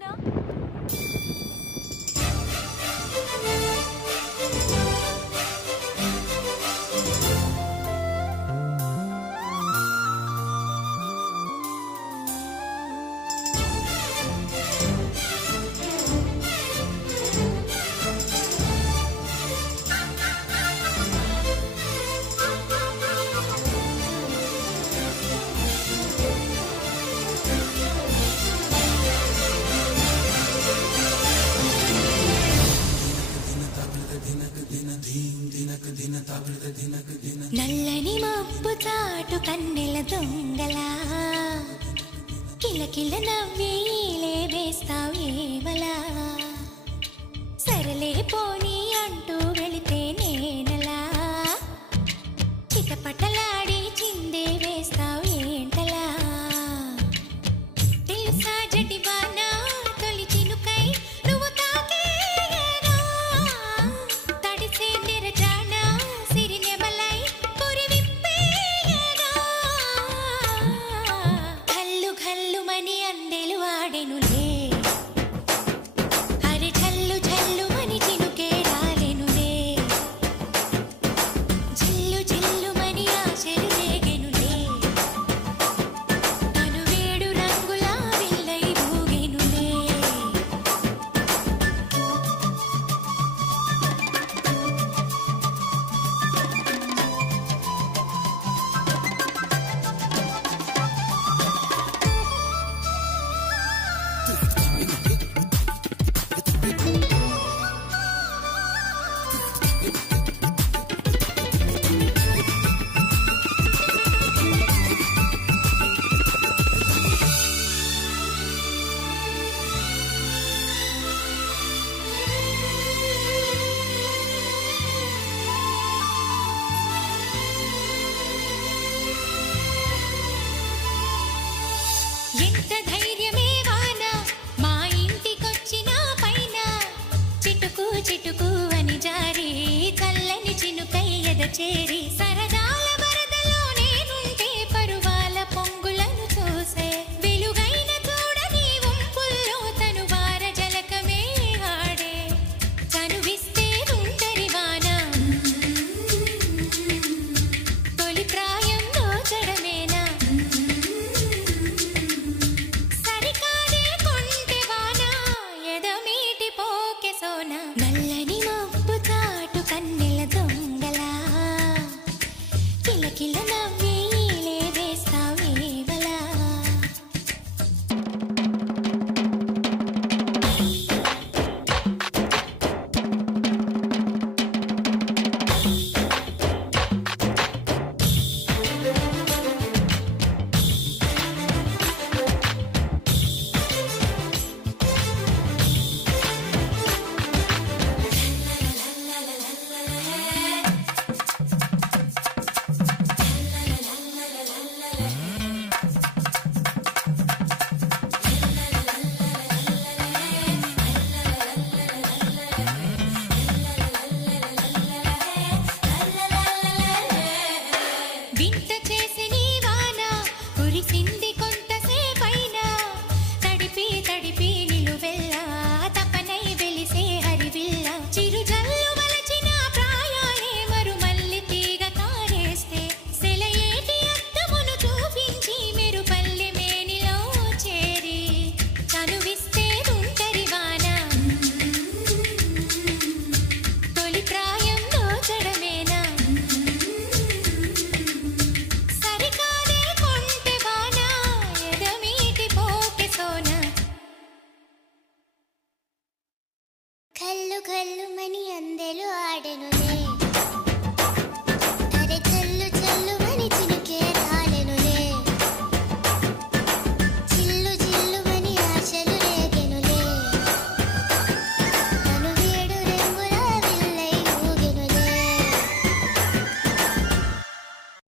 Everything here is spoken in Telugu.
వస్తున్నా. నల్లని మబ్బు చాటు కన్నెల దొంగలా కిలకిల నవ్వేలే వేస్తావేవలా సరలే పోనీ అంటూ వెళితే నేనలా చిటపటలాడి చిందే వేస్తావేంటలా తెలుసా జటివానా తొలి చినుకై నువ్వు తాకేయగా తడిసే నిరజానా సిరినెమలై పురి విప్పేయగా ఘల్లు ఘల్లుమని అందెలు వాడెనులే అరే ఝల్లు ఝల్లుమని చినుకే రాలెనులే జిల్లు జిల్లుమని ఆశలు రేగెనులే తను వేడు రంగులా విల్లై ఊగెనులే ఎంత ధైర్యమే వాన మా ఇంటికొచ్చిన పైన చిటుకు చిటుకు అని జారి చల్లని చినుకై ఎద చేరి